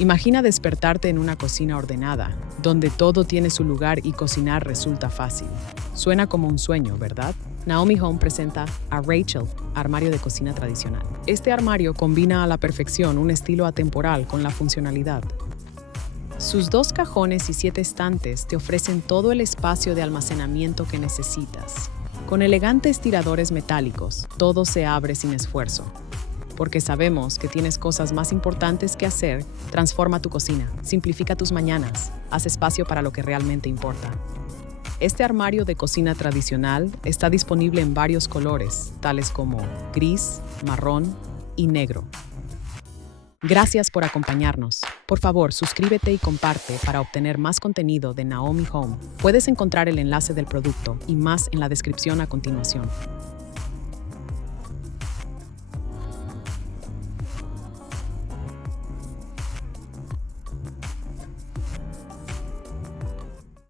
Imagina despertarte en una cocina ordenada, donde todo tiene su lugar y cocinar resulta fácil. Suena como un sueño, ¿verdad? Naomi Home presenta a Rachel, armario de cocina tradicional. Este armario combina a la perfección un estilo atemporal con la funcionalidad. Sus 2 cajones y 7 estantes te ofrecen todo el espacio de almacenamiento que necesitas. Con elegantes tiradores metálicos, todo se abre sin esfuerzo. Porque sabemos que tienes cosas más importantes que hacer, transforma tu cocina, simplifica tus mañanas, haz espacio para lo que realmente importa. Este armario de cocina tradicional está disponible en varios colores, tales como gris, marrón y negro. Gracias por acompañarnos. Por favor, suscríbete y comparte para obtener más contenido de Naomi Home. Puedes encontrar el enlace del producto y más en la descripción a continuación.